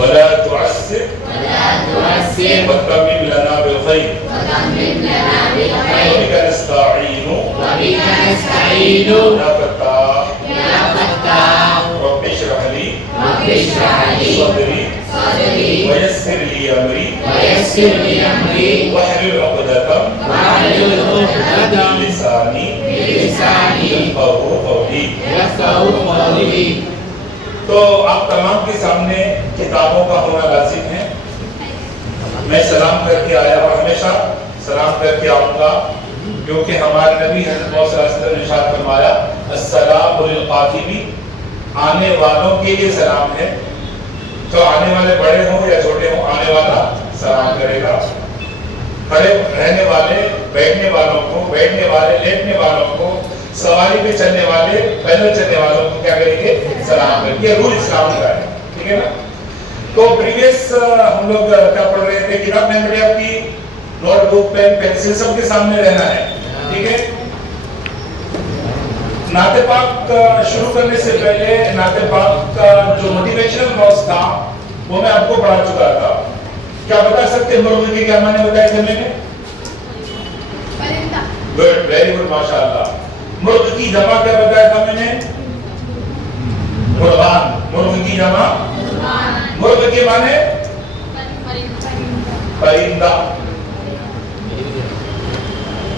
ولا تعسر وتمم لنا بالخير وبك نستعين يا فتاح رب اشرح لي صدري ويسر لي امري واحلل عقدة من لساني يفقهوا قولي. تو آپ تمام کے سامنے کتابوں کا ہونا لازم ہے. میں سلام کر کے آیا اور ہمیشہ سلام کر کے آؤں گا کیونکہ ہمارے نبی حضرت محمد صلی اللہ علیہ وسلم نے ارشاد فرمایا السلام للقاتبین، آنے والوں کے لیے سلام ہے. تو آنے والے بڑے ہوں یا چھوٹے ہوں آنے والا سلام کرے گا. کھڑے رہنے والے بیٹھنے والوں کو، بیٹھنے والے لیٹنے والوں کو، سواری پہ چلنے والے پیدل چلنے والوں کو کیا کریں گے؟ سلام کریں گے. یہ رول اسلام کا ہے. ٹھیک ہے نا. تو پریویس ہم لوگ کیا پڑھ رہے تھے؟ کتاب میں آپ کی نوٹ بک پین پینسل سب کے سامنے رہنا ہے. ٹھیک ہے. نعت پاک شروع کرنے سے پہلے نعت پاک کا جو موٹیویشنل باکس تھا وہ میں آپ کو پڑھا چکا تھا. کیا بتا سکتے ہیں مرغ کے کیا معنی بتائے تھے میں نے؟ گڈ، ویری گڈ، ماشاءاللہ. مرغ کی جمع کیا بتایا تھا میں نے؟ مرغان. مرغ کی جمع مرغ کے معنی پرندہ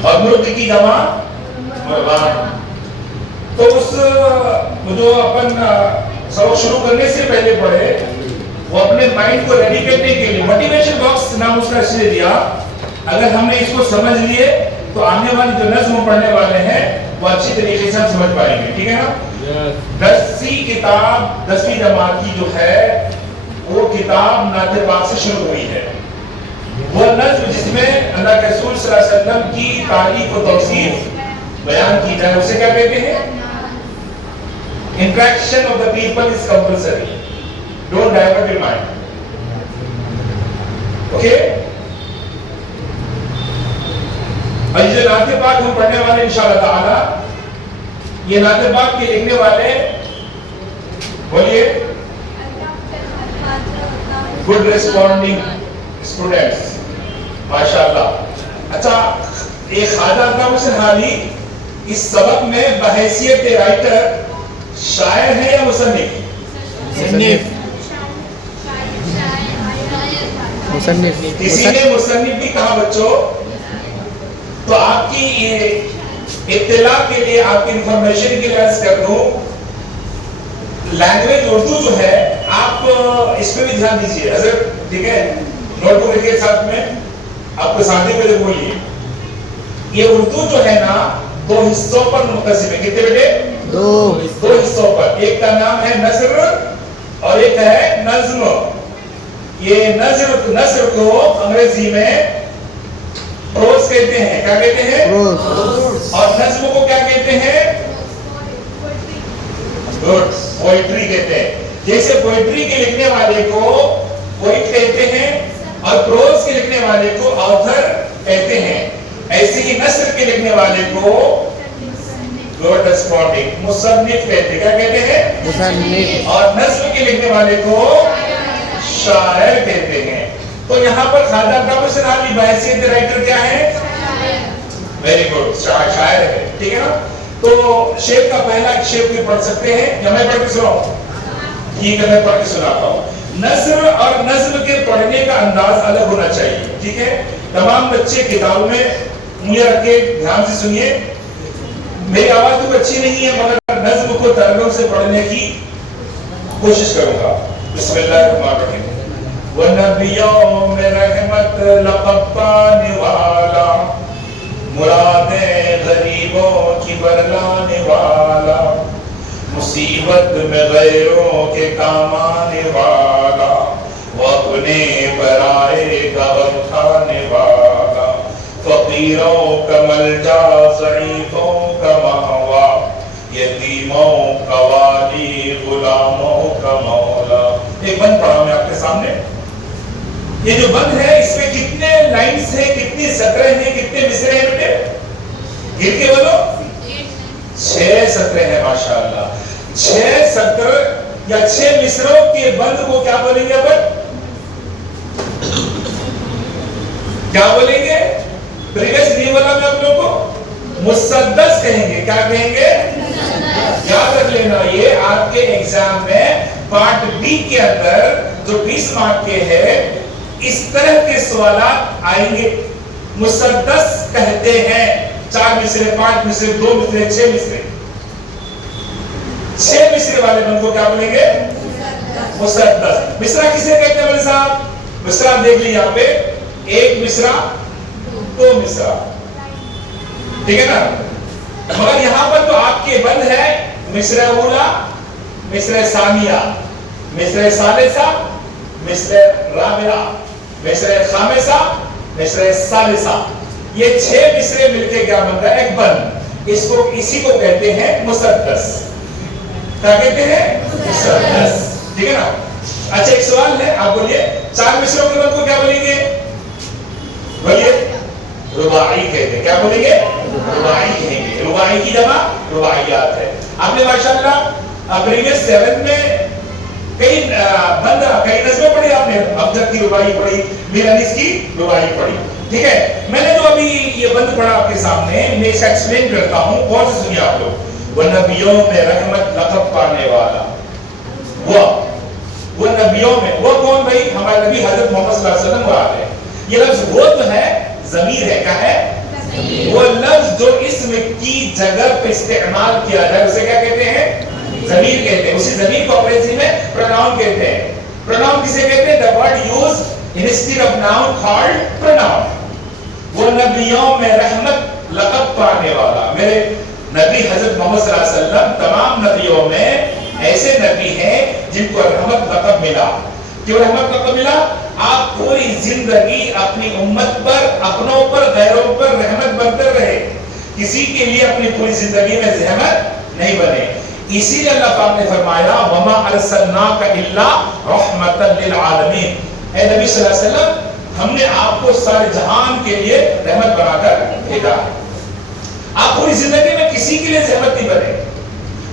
اور مرغ کی جمع مرغان. تو اس جو اپن سبق شروع کرنے سے پہلے پڑھے وہ اپنے مائنڈ کو ریڈی کرنے کے لیے موٹیویشن باکس نام اس کا اس لیے دیا. اگر ہم نے اس کو سمجھ لیے تو آنے والے جو نظم پڑھنے والے ہیں وہ اچھی طریقے سے ہم سمجھ پائیں گے. ٹھیک ہے نا. 10ویں کتاب 10ویں جماعت کی جو ہے وہ کتاب نعت پاک سے شروع ہوئی ہے. وہ نظم جس میں اللہ کے رسول صلی اللہ علیہ وسلم کی تعریف و توصیف بیان کی جائے اسے کیا کہتے ہیں؟ Interaction of the people is compulsory. Don't divert your mind. Okay? اور یہ نعت پاک ہم پڑھنے والے انشاءاللہ تعالی، یہ نعت پاک کے لکھنے والے بولیے گڈ ریسپونڈنگ اسٹوڈنٹس ماشاءاللہ. اچھا، ایک خواجہ عطا حسین حالی اس سبق میں بحیثیت رائٹر شاعر ہے یا مصنف؟ کسی نے مصنف بھی کہا بچوں. تو آپ کی اطلاع کے لیے، آپ کی انفارمیشن کے لیے عرض کر دوں، لینگویج اردو جو ہے آپ اس پہ بھی دھیان دیجیے حضرت. ٹھیک ہے. نوٹ بک کے ساتھ میں آپ کو ساتھ پہ بولیے یہ اردو جو ہے نا 2 حصوں پر منقسم ہے. کتنے بیٹے؟ 2 حصوں پر. ایک کا نام ہے نثر اور ایک ہے نظم. یہ نثر کو انگریزی میں پروز کہتے ہیں. کیا کہتے ہیں؟ اور نظم کو کیا کہتے ہیں؟ پوئٹری کہتے ہیں. جیسے پوئٹری کے لکھنے والے کو پوئٹ کہتے ہیں اور پروز کے لکھنے والے کو آتھر کہتے ہیں، ایسے ہی نثر کے لکھنے والے کو مصنف کہتے ہیں. کیا کہتے ہیں؟ مصنف. اور نثر کے لکھنے والے کو شاعر کہتے ہیں. تو یہاں پر خواجہ عطا حسین حالی بحیثیت رائٹر کیا ہے؟ ویری گڈ، شاعر ہے. ٹھیک ہے نا. تو شعر کا پہلا شعر بھی پڑھ سکتے ہیں یا میں پڑھ کے سناؤں؟ ٹھیک ہے، میں پڑھ کے سناتا ہوں. نثر اور نظم کے پڑھنے کا انداز الگ ہونا چاہیے. ٹھیک ہے. تمام بچے کتابوں میں انگلیاں رکھ کے دھیان سے سنیے. میری آواز تو اچھی نہیں ہے مگر نظم کو ترنم سے پڑھنے کی کوشش کروں گا. بسم اللہ الرحمن الرحیم. وَنَبِيُّ مِن رحمت لقب پانے والا، مرادیں غریبوں کی برلانے والا، مصیبت میں غیروں کے کام آنے والا، وہ اپنے برائے کا غم کھانے والا، فقیروں کا ملجا، ضعیفوں کا ماوا، یتیموں کا والی، غلاموں کا مولا. ایک بند پڑھا میں آپ کے سامنے. یہ جو بند ہے اس میں کتنے لائنز ہیں، کتنی سطریں ہیں، کتنے مصرے ہیں بیٹے؟ گر کے بولو. 6 سطریں ہیں ماشاءاللہ. 6 سطر या 6 मिसरों के बंद को क्या बोलेंगे अपन? क्या बोलेंगे? प्रीवियस नहीं बोला मैं आप लोगों को, मुसद्दस कहेंगे। क्या कहेंगे? याद रख लेना, ये आपके एग्जाम में पार्ट बी के अंदर जो 20 मार्क के हैं, इस तरह के सवाल आएंगे। मुसद्दस कहते हैं 4 मिसरे, 5 मिसरे, 2 मिसरे, 6 मिसरे। 6 मिसरे वाले बंद को क्या बोलेंगे? मुसद्दस। मिसरा किसे कहते हैं साहब? मिसरा देख लीजिए यहाँ पे, 1 मिसरा, 2 मिसरा, ठीक है ना। मगर यहां पर तो आपके बंद है मिसरा उला, मिसरा सानिया, मिसरा सालिसा, मिसरा राबिया, मिसरा खामिसा, मिसरा सालिसा। ये 6 मिसरे मिलके क्या बनता है? एक बंद। इसको, इसी को कहते हैं मुसद्दस। क्या कहते हैं? मुसद्दस, ठीक है ना। अच्छा, एक सवाल है, आप बोलिए 4 मिसरों के बंद को क्या बोलेंगे? बोलिए। रुबाई कहते हैं। क्या बोलेंगे? रुबाई कहेंगे। रुबाई की जमा रुबाइयात है। आपने माशाअल्लाह प्रीवियस 7 में कई बंद, कई नज़में पढ़ी आपने। अब्जद की रुबाई पढ़ी, मीर अनीस की रुबाई पढ़ी, ठीक है। मैंने जो अभी ये बंद पढ़ा आपके सामने, मैं इसे एक्सप्लेन करता हूँ, गौर से सुनिए आप लोग। वो नबियों में रहमत लक़ब पाने वाला, वो नबियों में, वो कौन भाई? हमारे नबी हजरत मोहम्मद सल्लल्लाहु अलैहि वसल्लम मुराद है। ये लफ्ज वो तो है, ज़मीर है, क्या है? वो लफ्ज जो इसम की जगह पे इस्तेमाल किया जाए उसे क्या कहते हैं? ज़मीर कहते हैं। उसी ज़मीर को अंग्रेजी में प्रोनाउन कहते हैं। प्रोनाउन किसे कहते हैं? The word used instead of noun called pronoun. वो नबियों में रहमत लक़ब पाने वाला, मेरे नबी हजरत मोहम्मद सल्लल्लाहु अलैहि वसल्लम तमाम नबियों में ऐसे नबी हैं जिनको रहमत लक़ब मिला। क्यों रहमत लक़ब मिला? आप पूरी जिंदगी अपनी उम्मत पर, अपनों पर, गैरों पर रहमत बनते रहे, किसी के लिए अपनी पूरी जिंदगी में रहमत नहीं बने। इसीलिए अल्लाह पाक ने फरमाया, वमा अरसलनाका इल्ला रहमतन लिल आलमीन। ऐ नबी सल्लल्लाहु अलैहि वसल्लम, हमने आपको सारे जहान के लिए रहमत बनाकर भेजा। आप पूरी जिंदगी में किसी के लिए रहमत नहीं बने,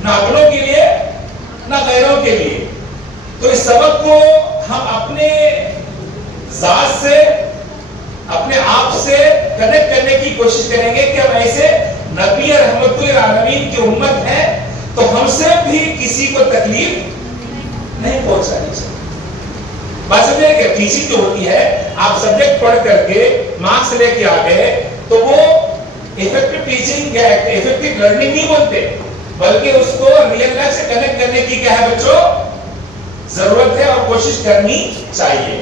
ना अपनों के लिए ना गैरों के लिए। तो इस सबक को हम अपने जात से, अपने आप से कनेक्ट करने की कोशिश करेंगे कि हम ऐसे नबी रहमतुल आलमीन की उम्मत है, तो हमसे भी किसी को तकलीफ नहीं पहुंचानी चाहिए। बात समझे कि टीचिंग जो होती है, आप सब्जेक्ट पढ़ करके मार्क्स लेके आ गए, तो वो इफेक्टिव टीचिंग या इफेक्टिव लर्निंग नहीं बोलते, बल्कि उसको रियल लाइफ से कनेक्ट करने की क्या है बच्चों? जरूरत है और कोशिश करनी चाहिए।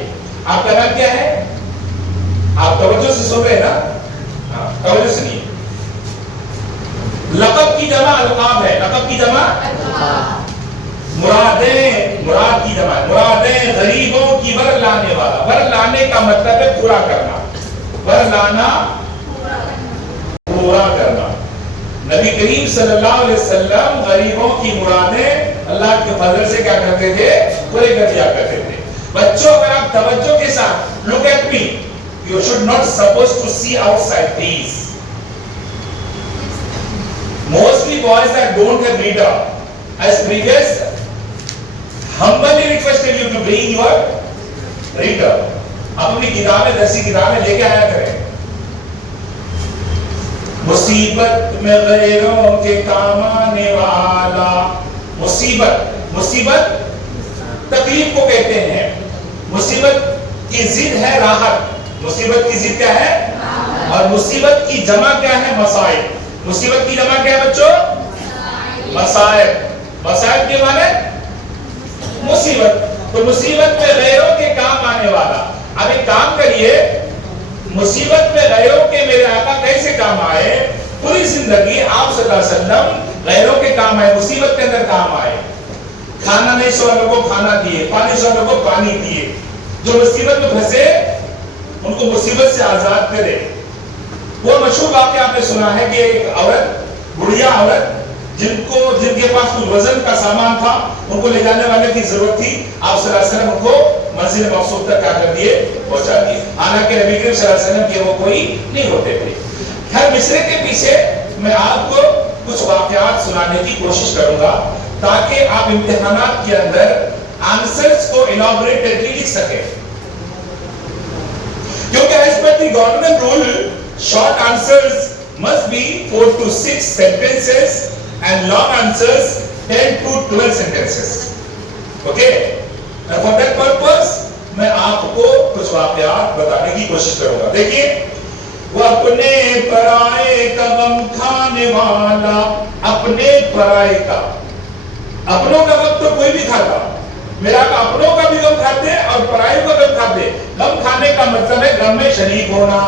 आपका नाम क्या है? आप तवज्जो से सुन रहे हैं ना? हाँ, तवज्जो सुनिए। लक़ब की जमा अलक़ाब है। लक़ब की जमा मुरादें, मुराद की जमा, मुरादें गरीबों की बर लाने वाला। बर लाने का मतलब है पूरा करना, बर लाना पूरा करना। नबी करीम सल्लल्लाहु अलैहि वसल्लम गरीबों की मुरादें अल्लाह के फजल से क्या करते थे? पूरे कर दिया करते थे। बच्चों, अगर आप तवज्जो के साथ, look at me, you should not suppose to see outside these. Mostly boys that don't have reader, as previous, humbly requested you to bring your reader. आप अपनी किताबें, दरसी किताबें लेके आया करें। मुसीबत में गैरों के काम आने वाला। मुसीबत, मुसीबत तकलीफ को कहते हैं। मुसीबत की जिद है राहत। मुसीबत की जिद क्या है? और मुसीबत की जमा क्या है? मसाइब। मुसीबत की जमा क्या है बच्चों? मसाइब। मसाइब के माने मुसीबत। तो मुसीबत में गैरों के काम आने वाला। अब एक काम करिए, मुसीबत में गैरों के मेरे आका कैसे काम आए? पूरी जिंदगी आप सल्लल्लाहु अलैहि वसल्लम गैरों के काम आए, मुसीबत के अंदर काम आए। खाना नहीं सौ लोगों को खाना दिए, पानी सौ लोगों को पानी दिए। जो मुसीबत में फंसे उनको मुसीबत से आजाद करे। वो मशहूर वाक़या आपने सुना है कि एक औरत, बुढ़िया औरत, जिनके पास कुछ वजन का सामान था, उनको ले जाने वाले की जरूरत थी। आप सल्लल्लाहु अलैहि वसल्लम उनको मंजिल मकसूद तक क्या कर दिए? पहुंचा दिए। हालांकि नबी करीम सल्लल्लाहु अलैहि वसल्लम के वो कोई नहीं होते थे। हर मिसरे के पीछे मैं आपको कुछ वाक़यात सुनाने की कोशिश करूंगा ताकि आप इम्तिहानात के अंदर आंसर्स को इलॉबरेट करके लिख सके। क्योंकि as per the government rule short answers must be 4 to 6 sentences and long answers 10 to 12 sentences. Okay? And for that purpose मैं आपको कुछ वाकयात बताने की कोशिश करूंगा। देखिए, वो अपने पराये का गम खाने वाला, अपने पराये का, अपनों का गम तो कोई भी खाता, मेरा का अपनों का भी गम खाते और पराये का गम खाते। गम खाने का मतलब है गम में शरीक होना,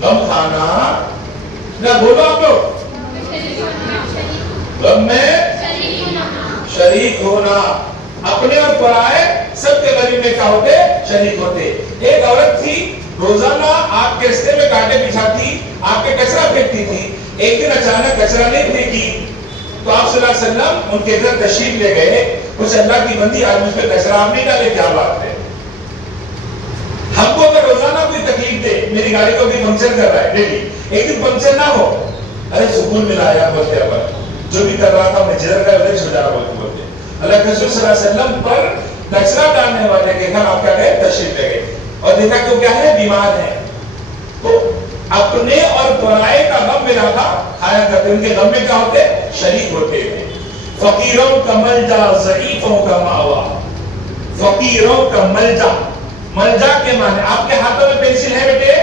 गम खाना ना, बोलो आप लोग, गम में शरीक होना। अपने और पराये सबके गरीब में क्या होते, शरीक होते। एक औरत थी, रोजाना आपके रास्ते में कांटे बिछाती, आपके कचरा फेंकती थी। एक दिन अचानक कचरा नहीं फेंकी तो आप सल्लल्लाहु अलैहि वसल्लम उनके घर तशरीफ ले गए। कुछ अल्लाह की बंदी, आज मुझ पे कचरा आप नहीं डाले, क्या बात है? हमको अगर रोजाना कोई तकलीफ दे, मेरी गाड़ी को भी पंक्चर कर रहा है डेली, एक दिन पंक्चर ना हो, अरे सुकून मिला यार बोलते अपन, जो भी कर रहा था मैं जिधर का उधर छुड़ा रहा बोलते। अल्लाह के रसूल सल्लल्लाहु अलैहि वसल्लम पर कचरा डालने वाले के घर आप क्या गए, तशरीफ ले गए और देखा कि वो क्या है, बीमार है। तो अपने और पराये का गम मिला था, खाया करते, उनके गम में क्या होते, शरीक होते थे। फकीरों का मलजा, ज़ईफों का मावा। फकीरों का मलजा, मलजा के माने, आपके हाथों में पेंसिल है बेटे,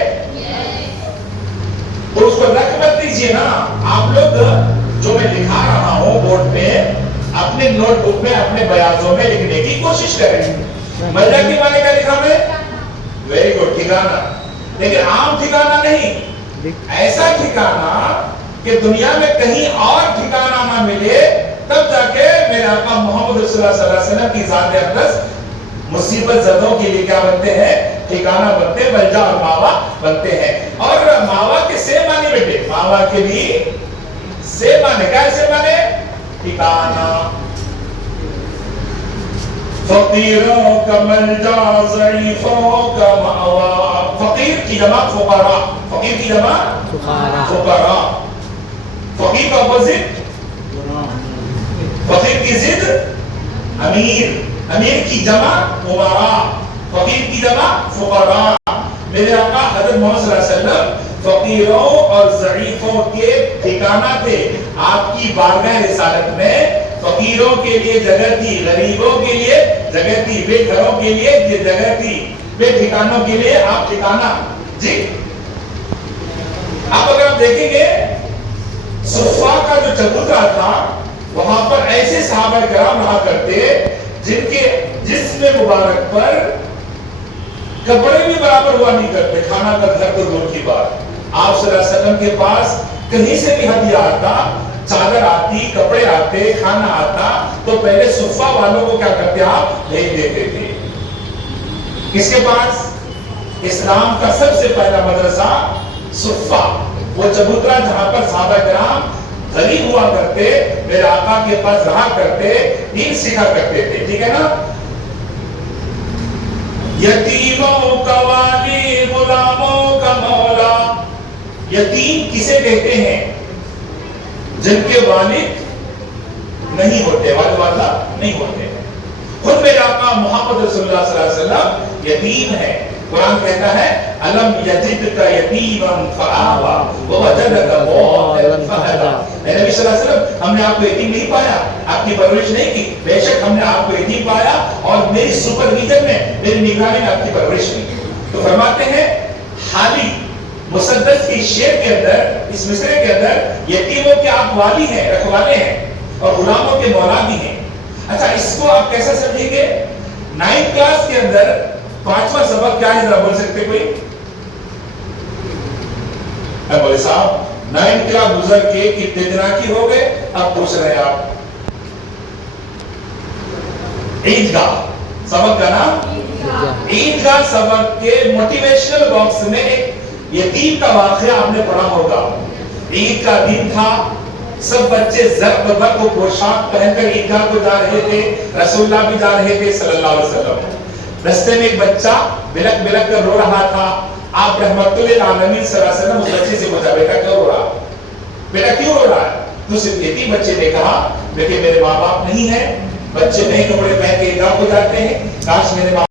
तो उसको रख मत दीजिए ना। आप लोग जो मैं लिखा रहा हूं बोर्ड पे, अपने नोटबुक में, अपने बयाजों में लिखने की कोशिश करें। मलजा के माने क्या लिखा मैं? वेरी गुड, ठिकाना। लेकिन आम ठिकाना नहीं, ऐसा ठिकाना कि दुनिया में कहीं और ठिकाना ना मिले, तब जाके मेरे आका मोहम्मद रसूलुल्लाह सल्लल्लाहु अलैहि वसल्लम की ज़ात अक़दस मुसीबत ज़दों के लिए क्या बनते हैं, ठिकाना बनते हैं, मलजा और मावा बनते हैं। और मावा के से माने बेटे, मावा के लिए से माने, क्या से माने, ठिकाना। फकीरों का मलजा, ज़ईफों का मावा। फकीर की जमा फुकारा, फकीर की जमा फुकारा। फकीर का अपोजिट, फकीर की जिद अमीर, अमीर की जमा उमरा, फकीर की जमा फुकारा। मेरे आका हज़रत मोहम्मद सल्लल्लाहु अलैहि वसल्लम फकीरों और ज़ईफों के ठिकाना थे। आपकी बारगाह रिसालत में फकीरों के लिए जगह थी, गरीबों के लिए जगह थी, बेघरों के लिए जगह थी, बेठिकानों के लिए आप ठिकाना। जी, आप अगर आप देखेंगे सुफ़ा का जो चबूतरा था, वहां पर ऐसे सहाबा किराम रहा करते जिनके जिस्म मुबारक पर कपड़े भी बराबर हुआ नहीं करते, खाना का घर तो दूर की बात। आप सल्लल्लाहु अलैहि वसल्लम के पास कहीं से भी हदिया आता, चादर आती, कपड़े आते, खाना आता, तो पहले सुफ़ा वालों को क्या करते, आप भेज देते थे। किसके पास? इस्लाम का सबसे पहला मदरसा सुफ़ा, वो चबूतरा जहां पर सहाबा किराम गरीब हुआ करते, मेरे आका के पास रहा करते, दीन सीखा करते थे। ठीक है ना? यतीमों का वाली, गुलामों का मौला। यतीम किसे कहते हैं? जिनके वालिद नहीं होते, वाला नहीं होते। खुद मेरे आका मोहम्मद रसूलुल्लाह सल्लल्लाहु अलैहि वसल्लम यतीम है। कुरान कहता है अलम यजिदका यतीमन फआवा व वजदका ज़ालिमन फहदा। नबी सल्लल्लाहु अलैहि वसल्लम, हमने आपको यतीम नहीं पाया, आपकी परवरिश नहीं की, बेशक हमने आपको यतीम पाया और मेरी सुपरविजन में, मेरी निगरानी में आपकी परवरिश की। तो फरमाते हैं हाली मुसद्दस की शेर के अंदर, इस मिसरे के अंदर, यतीमों के आप वाली हैं, रखवाले हैं और गुलामों के मौला भी हैं। अच्छा, इसको आप कैसे समझेंगे? 9th क्लास के अंदर 5वां सबक क्या है, जरा बोल सकते कोई? बोले साहब 9th क्लास गुजर के कितने दिना की हो गए, अब पूछ रहे हैं आप। ईदगाह सबक का नाम, ईदगाह सबक के मोटिवेशनल बॉक्स में एक यतीम का वाकया आपने पढ़ा होगा। ईद का दिन था, सब बच्चे ज़र्ब को पोशाक पहनकर ईदगाह को जा रहे थे, रसूलुल्लाह भी जा रहे थे सल्लल्लाहु अलैहि वसल्लम। रास्ते में एक बच्चा बिलक बिलक कर रो रहा था। आप रहमतुल लिल आलमीन सल्लल्लाहु अलैहि वसल्लम उस बच्चे से पूछा, बेटा क्यों रो रहा है, बेटा क्यों रो रहा है? تو صرف یتیم بچے نے کہا لیکن میرے ماں باپ نہیں ہیں، بچے نئے کپڑے پہن کے عیدگاہ کو جاتے ہیں، کاش میرے ماں